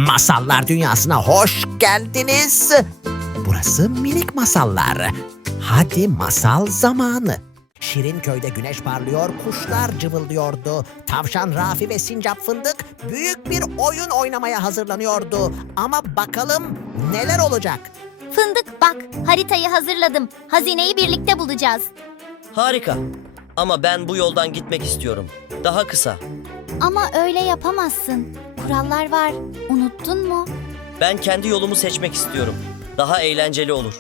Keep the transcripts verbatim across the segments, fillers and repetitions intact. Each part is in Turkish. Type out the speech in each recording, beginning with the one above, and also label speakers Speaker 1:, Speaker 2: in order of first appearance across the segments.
Speaker 1: Masallar dünyasına hoş geldiniz. Burası minik masallar. Hadi masal zamanı. Şirin köyde güneş parlıyor, kuşlar cıvıldıyordu. Tavşan Rafi ve Sincap Fındık büyük bir oyun oynamaya hazırlanıyordu. Ama bakalım neler olacak?
Speaker 2: Fındık bak, haritayı hazırladım. Hazineyi birlikte bulacağız.
Speaker 3: Harika. Ama ben bu yoldan gitmek istiyorum. Daha kısa.
Speaker 2: Ama öyle yapamazsın. Kurallar var. Unuttun mu?
Speaker 3: Ben kendi yolumu seçmek istiyorum. Daha eğlenceli olur.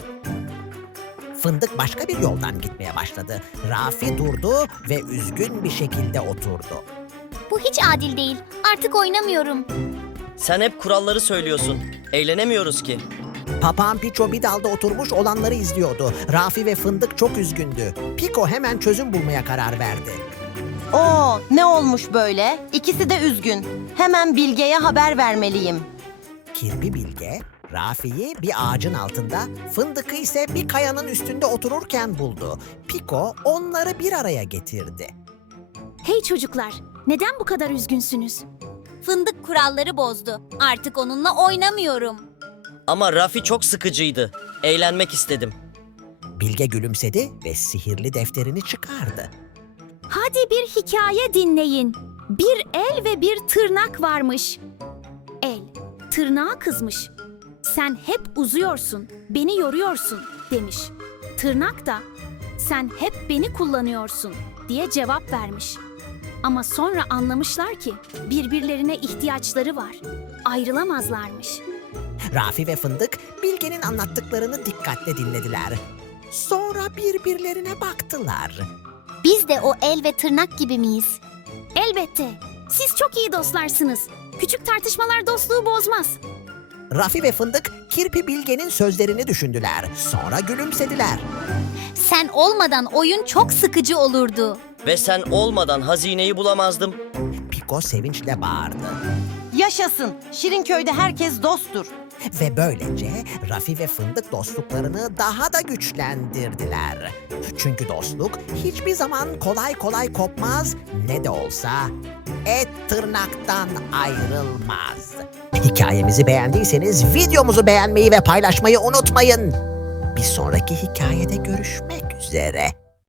Speaker 1: Fındık başka bir yoldan gitmeye başladı. Rafi durdu ve üzgün bir şekilde oturdu.
Speaker 2: Bu hiç adil değil. Artık oynamıyorum.
Speaker 3: Sen hep kuralları söylüyorsun. Eğlenemiyoruz ki.
Speaker 1: Papağan Piço bir dalda oturmuş olanları izliyordu. Rafi ve Fındık çok üzgündü. Piko hemen çözüm bulmaya karar verdi.
Speaker 4: Oo, ne olmuş böyle? İkisi de üzgün. Hemen Bilge'ye haber vermeliyim.
Speaker 1: Kirpi Bilge, Rafi'yi bir ağacın altında, Fındık'ı ise bir kayanın üstünde otururken buldu. Piko onları bir araya getirdi.
Speaker 5: Hey çocuklar, neden bu kadar üzgünsünüz?
Speaker 2: Fındık kuralları bozdu. Artık onunla oynamıyorum.
Speaker 3: Ama Rafi çok sıkıcıydı. Eğlenmek istedim.
Speaker 1: Bilge gülümsedi ve sihirli defterini çıkardı.
Speaker 5: Hadi bir hikaye dinleyin. Bir el ve bir tırnak varmış. El, tırnağa kızmış. Sen hep uzuyorsun, beni yoruyorsun demiş. Tırnak da sen hep beni kullanıyorsun diye cevap vermiş. Ama sonra anlamışlar ki birbirlerine ihtiyaçları var. Ayrılamazlarmış.
Speaker 1: Rafi ve Fındık Bilge'nin anlattıklarını dikkatle dinlediler. Sonra birbirlerine baktılar.
Speaker 2: Biz de o el ve tırnak gibi miyiz?
Speaker 5: Elbette. Siz çok iyi dostlarsınız. Küçük tartışmalar dostluğu bozmaz.
Speaker 1: Rafi ve Fındık Kirpi Bilge'nin sözlerini düşündüler. Sonra gülümsediler.
Speaker 2: Sen olmadan oyun çok sıkıcı olurdu.
Speaker 3: Ve sen olmadan hazineyi bulamazdım.
Speaker 1: Piko sevinçle bağırdı.
Speaker 4: Yaşasın. Şirinköy'de herkes dosttur.
Speaker 1: Ve böylece Rafi ve Fındık dostluklarını daha da güçlendirdiler. Çünkü dostluk hiçbir zaman kolay kolay kopmaz, ne de olsa et tırnaktan ayrılmaz. Hikayemizi beğendiyseniz videomuzu beğenmeyi ve paylaşmayı unutmayın. Bir sonraki hikayede görüşmek üzere.